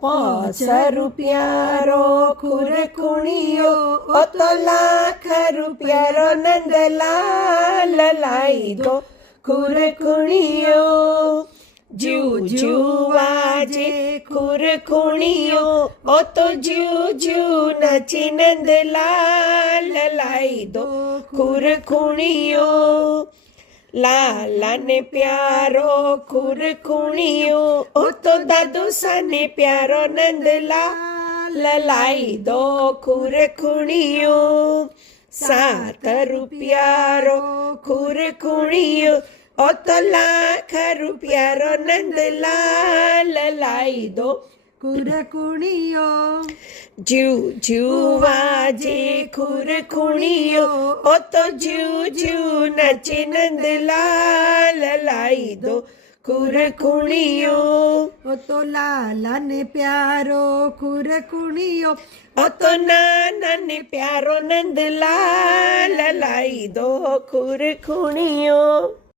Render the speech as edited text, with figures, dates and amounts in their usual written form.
₹5 ખુરખુણીયો ઓ તો ₹1,00,000 નંદલાલ લાઈ દો ખુરખુણીયો જુ જુ વાજે ખુરખુણીયો ઓ તો જુ નાચી નંદલાલ લાઈ દો ખુરખુણીયો લાલા ને પ્યારો ખુરખુણીયો ઓ તો દાદુ સાને પ્યારો નંદલાલ લાઈ દો ખુરખુણીયો ₹7 ખુરખુણીયો ઓ તો ₹1,00,000 નંદલાલ લાઈ દો ખુરખુણીયો જુ વાજે ખુરખુણીયો ઓ તો જુ નાચે નંદલાલ લાઈ દો ખુરખુણીયો ઓ તો લાલા ને પ્યારો ખુરખુણીયો ઓ તો નાના ને પ્યારો નંદલાલ લાઈ દો ખુરખુણીયો